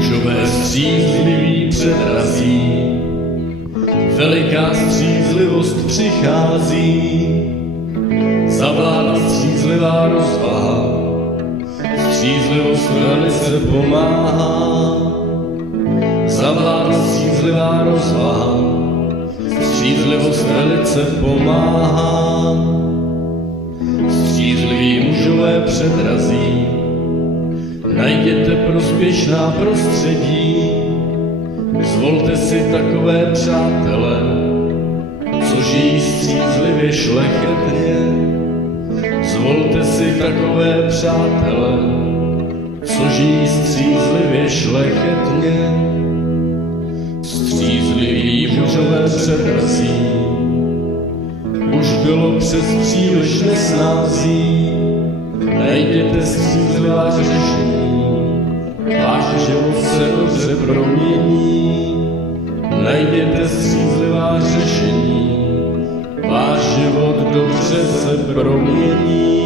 Mužové střízliví předrazí, veliká střízlivost přichází, zavládla střízlivá rozvaha, střízlivost velice pomáhá. Zavládla střízlivá rozvaha, střízlivost velice pomáhá. Střízliví mužové předrazí, najděte prospěšná prostředí, zvolte si takové přátele, co žijí střízlivě šlechetně. Zvolte si takové přátele, co žijí střízlivě šlechetně. Střízliví mužové předrazí, už bylo přes příliš nesnází, najděte střízlivá řešení, váš život se dobře promění. Najděte střízlivá řešení, váš život dobře se promění.